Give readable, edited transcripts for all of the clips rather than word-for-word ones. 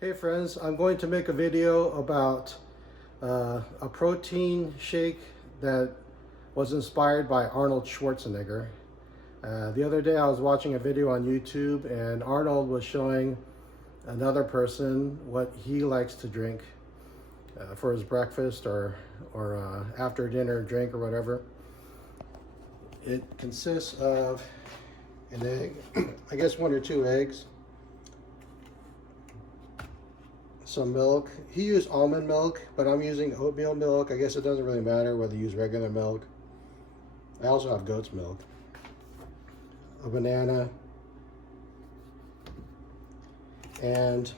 Hey friends, I'm going to make a video about a protein shake that was inspired by Arnold Schwarzenegger. The other day I was watching a video on YouTube and Arnold was showing another person what he likes to drink for his breakfast or after dinner drink or whatever. It consists of an egg, I guess 1 or 2 eggs, some milk. He used almond milk, but I'm using oatmeal milk. I guess it doesn't really matter whether you use regular milk. I also have goat's milk. A banana. And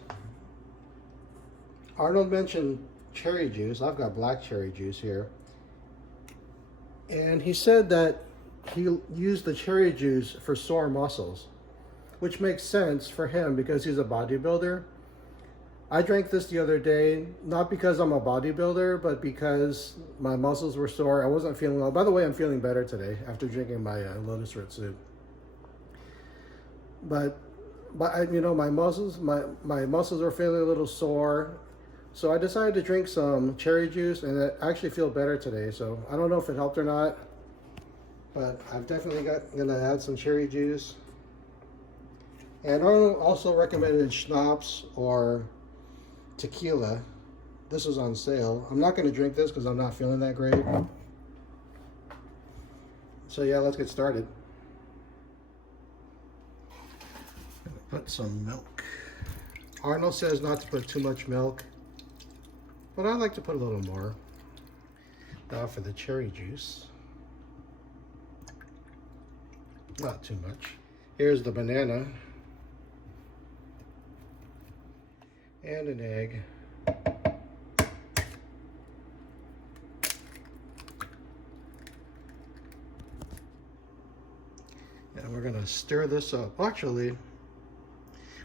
Arnold mentioned cherry juice. I've got black cherry juice here. And he said that he used the cherry juice for sore muscles, which makes sense for him because he's a bodybuilder. I drank this the other day, not because I'm a bodybuilder, but because my muscles were sore. I wasn't feeling well. By the way, I'm feeling better today after drinking my lotus root soup. But you know, my muscles were feeling a little sore. So I decided to drink some cherry juice and I actually feel better today. So I don't know if it helped or not, but I've definitely gonna add some cherry juice. And Arnold also recommended schnapps or tequila. This was on sale. I'm not going to drink this because I'm not feeling that great. So yeah, let's get started. Put some milk. Arnold says not to put too much milk, but I like to put a little more. Now for the cherry juice. Not too much. Here's the banana. And an egg. And we're gonna stir this up. Actually,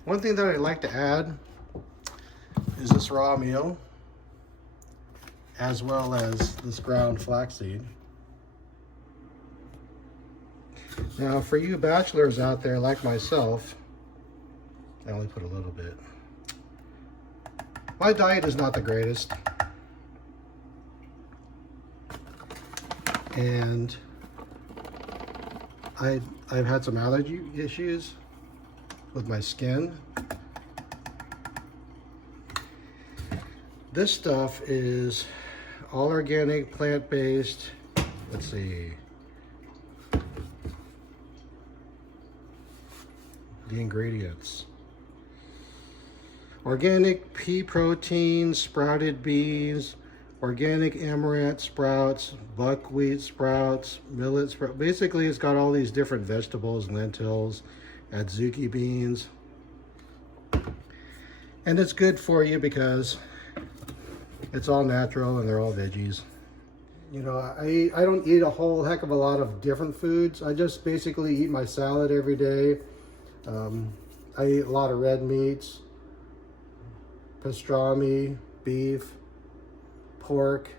one thing that I like to add is this raw meal, as well as this ground flaxseed. Now, for you bachelors out there like myself, I only put a little bit. My diet is not the greatest, and I've had some allergy issues with my skin. This stuff is all organic, plant-based. Let's see. The ingredients. Organic pea protein, sprouted beans, organic amaranth sprouts, buckwheat sprouts, millet sprouts. Basically, it's got all these different vegetables, lentils, adzuki beans. And it's good for you because it's all natural and they're all veggies. You know, I don't eat a whole heck of a lot of different foods. I just basically eat my salad every day. I eat a lot of red meats. Pastrami, beef, pork.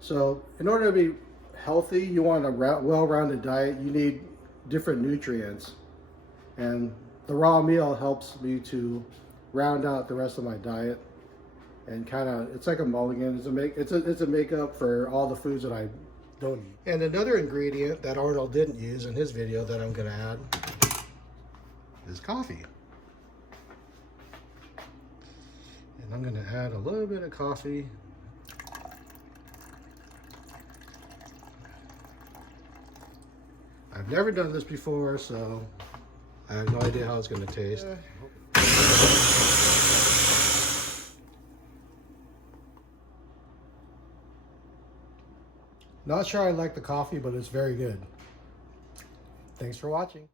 So in order to be healthy, you want a well-rounded diet. You need different nutrients. And the raw meal helps me to round out the rest of my diet. And kind of, it's like a mulligan. It's a makeup for all the foods that I don't eat. And another ingredient that Arnold didn't use in his video that I'm gonna add is coffee. And I'm going to add a little bit of coffee. I've never done this before, so I have no idea how it's going to taste. Not sure I like the coffee, but it's very good. Thanks for watching.